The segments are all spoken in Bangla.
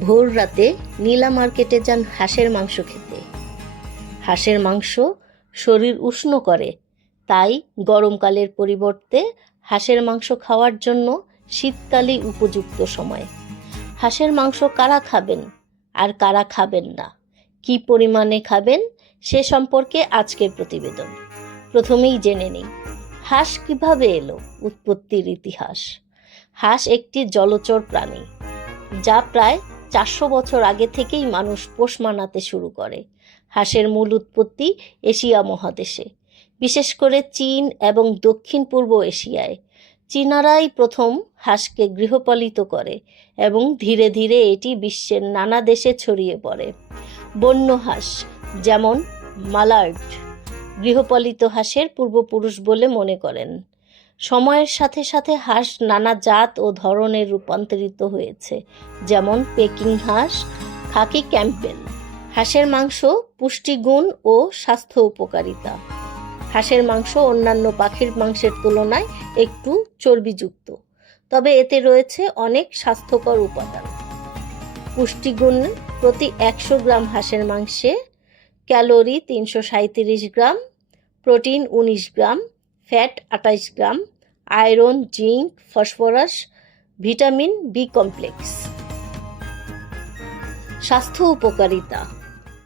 ভোর রাতে নীলা মার্কেটে যান হাঁসের মাংস খেতে। হাঁসের মাংস শরীর উষ্ণ করে, তাই গরমকালের পরিবর্তে হাঁসের মাংস খাওয়ার জন্য শীতকালই উপযুক্ত সময়। হাঁসের মাংস কারা খাবেন আর কারা খাবেন না? কি পরিমাণে খাবেন সে সম্পর্কে আজকের প্রতিবেদন। প্রথমেই জেনে নিই, হাঁস কীভাবে এলো উৎপত্তির ইতিহাস? হাঁস একটি জলচর প্রাণী, যা প্রায় চারশো বছর আগে থেকেই মানুষ পোষ মানাতে শুরু করে। হাঁসের মূল উৎপত্তি এশিয়া মহাদেশে, বিশেষ করে চীন এবং দক্ষিণ পূর্ব এশিয়ায়। চীনারাই প্রথম হাঁসকে গৃহপালিত করে এবং ধীরে ধীরে এটি বিশ্বের নানা দেশে ছড়িয়ে পড়ে। বন্য হাঁস, যেমন মালার্ড, গৃহপালিত হাঁসের পূর্বপুরুষ বলে মনে করেন। সময়ের সাথে সাথে হাঁস নানা জাত ও ধরনের রূপান্তরিত হয়েছে, যেমন পেকিং হাঁস, খাকি ক্যাম্পবেল হাঁসের মাংস পুষ্টিগুণ ও স্বাস্থ্য উপকারিতা। হাঁসের মাংস অন্যান্য পাখির মাংসের তুলনায় একটু চর্বিযুক্ত, তবে এতে রয়েছে অনেক স্বাস্থ্যকর উপাদান। পুষ্টিগুণ প্রতি একশো গ্রাম হাঁসের মাংসে ক্যালোরি তিনশো সাঁত্রিশ গ্রাম, প্রোটিন উনিশ গ্রাম, ফ্যাট আঠাইশ gram iron zinc phosphorus vitamin B complex স্বাস্থ্য উপকারিতা।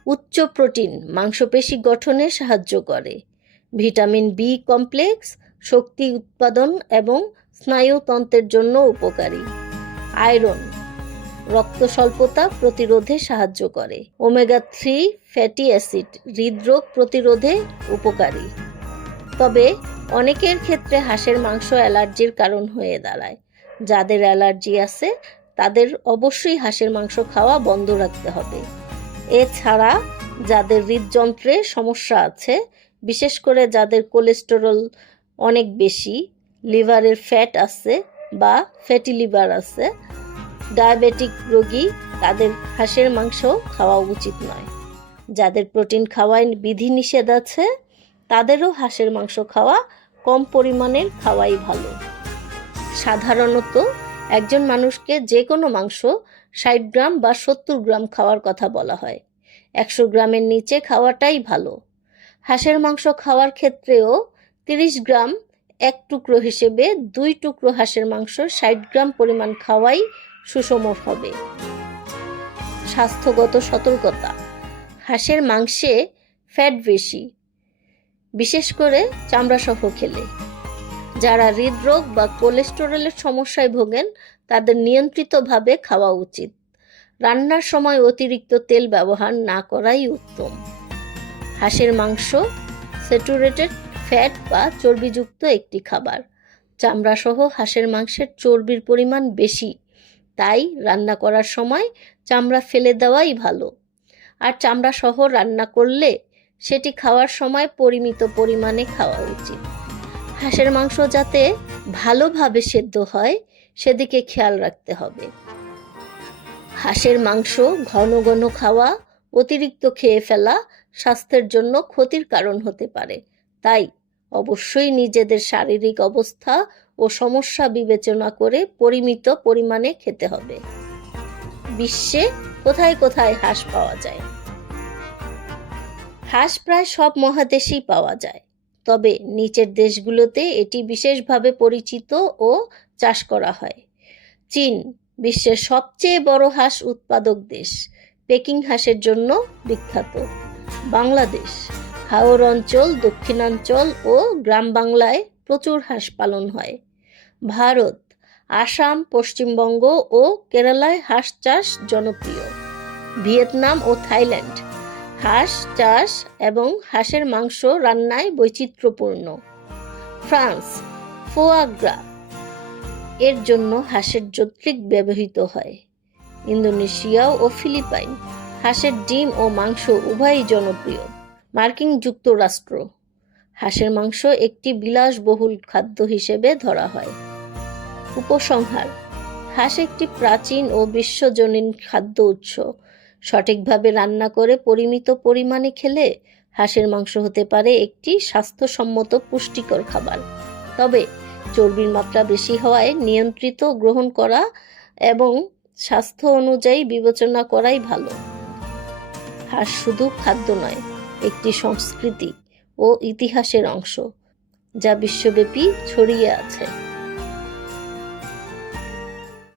উচ্চ প্রোটিন মাংসপেশি গঠনে সাহায্য করে। ভিটামিন বি কমপ্লেক্স শক্তি উৎপাদন এবং স্নায়ুতন্ত্রের জন্য উপকারী। আয়রন রক্ত স্বল্পতা প্রতিরোধে সাহায্য করে। ওমেগা থ্রি ফ্যাটি অ্যাসিড হৃদরোগ প্রতিরোধে উপকারী। তবে অনেকের ক্ষেত্রে হাঁসের মাংস অ্যালার্জির কারণ হয়ে দাঁড়ায়। যাদের অ্যালার্জি আছে, তাদের অবশ্যই হাঁসের মাংস খাওয়া বন্ধ রাখতে হবে। এছাড়া যাদের হৃদযন্ত্রে সমস্যা আছে, বিশেষ করে যাদের কোলেস্টেরল অনেক বেশি, লিভারের ফ্যাট আছে বা ফ্যাটি লিভার আছে, ডায়াবেটিক রোগী তাদের হাঁসের মাংস খাওয়া উচিত নয়। যাদের প্রোটিন খাওয়ায় বিধিনিষেধ আছে তাদেরও হাঁসের মাংস খাওয়া কম পরিমাণের খাওয়াই ভালো। সাধারণত একজন মানুষকে যে কোনো মাংস ষাট গ্রাম বা সত্তর গ্রাম খাওয়ার কথা বলা হয়। একশো গ্রামের নিচে খাওয়াটাই ভালো। হাঁসের মাংস খাওয়ার ক্ষেত্রেও তিরিশ গ্রাম এক টুকরো হিসেবে দুই টুকরো হাঁসের মাংস ষাট গ্রাম পরিমাণ খাওয়াই সুষম হবে। স্বাস্থ্যগত সতর্কতা। হাঁসের মাংসে ফ্যাট বেশি বিশেষ করে চামড়াসহ খেলে। যারা হৃদরোগ বা কোলেস্টেরলের সমস্যায় ভোগেন, তাদের নিয়ন্ত্রিতভাবে খাওয়া উচিত। রান্নার সময় অতিরিক্ত তেল ব্যবহার না করাই উত্তম। হাঁসের মাংস স্যাচুরেটেড ফ্যাট বা চর্বিযুক্ত একটি খাবার। চামড়াসহ হাঁসের মাংসের চর্বির পরিমাণ বেশি, তাই রান্না করার সময় চামড়া ফেলে দেওয়াই ভালো। আর চামড়া সহ রান্না করলে সেটি খাওয়ার সময় পরিমিত পরিমাণে খাওয়া উচিত। হাঁসের মাংস যাতে ভালোভাবে সেদ্ধ হয়, সেদিকে খেয়াল রাখতে হবে। হাঁসের মাংস ঘন ঘন খাওয়া, অতিরিক্ত খেয়ে ফেলা স্বাস্থ্যের জন্য ক্ষতির কারণ হতে পারে। তাই অবশ্যই নিজেদের শারীরিক অবস্থা ও সমস্যা বিবেচনা করে পরিমিত পরিমাণে খেতে হবে। বিশ্বে কোথায় কোথায় হাঁস পাওয়া যায়? হাঁস প্রায় সব মহাদেশেই পাওয়া যায়। তবে নিচের দেশগুলোতে এটি বিশেষভাবে পরিচিত ও চাষ করা হয়। চীন, বিশ্বের সবচেয়ে বড় হাঁস উৎপাদক দেশ। পেকিং হাঁসের জন্য বিখ্যাত। বাংলাদেশ, হাওর অঞ্চল, দক্ষিণাঞ্চল ও গ্রাম বাংলায় প্রচুর হাঁস পালন হয়। ভারত, আসাম, পশ্চিমবঙ্গ ও কেরালায় হাঁস চাষ জনপ্রিয়। ভিয়েতনাম ও থাইল্যান্ড হাঁস, চাষ এবং হাঁসের মাংস রান্নায় বৈচিত্র্যপূর্ণ। ফ্রান্স, ফোয়াগ্রা এর জন্য হাঁসের যৌত্রিক ব্যবহৃত হয়। ইন্দোনেশিয়া ও ফিলিপাইন, হাঁসের ডিম ও মাংস উভয়ই জনপ্রিয়। মার্কিন যুক্তরাষ্ট্র, হাঁসের মাংস একটি বিলাসবহুল খাদ্য হিসেবে ধরা হয়। উপসংহার, হাঁস একটি প্রাচীন ও বিশ্বজনীন খাদ্য উৎস। সঠিকভাবে রান্না করে পরিমিত পরিমাণে খেলে হাঁসের মাংস হতে পারে একটি স্বাস্থ্যসম্মত পুষ্টিকর খাবার। তবে চর্বির মাত্রা বেশি হওয়ায় নিয়ন্ত্রিত গ্রহণ করা এবং স্বাস্থ্য অনুযায়ী বিবেচনা করাই ভালো। হাঁস শুধু খাদ্য নয়, একটি সংস্কৃতি ও ইতিহাসের অংশ, যা বিশ্বব্যাপী ছড়িয়ে আছে।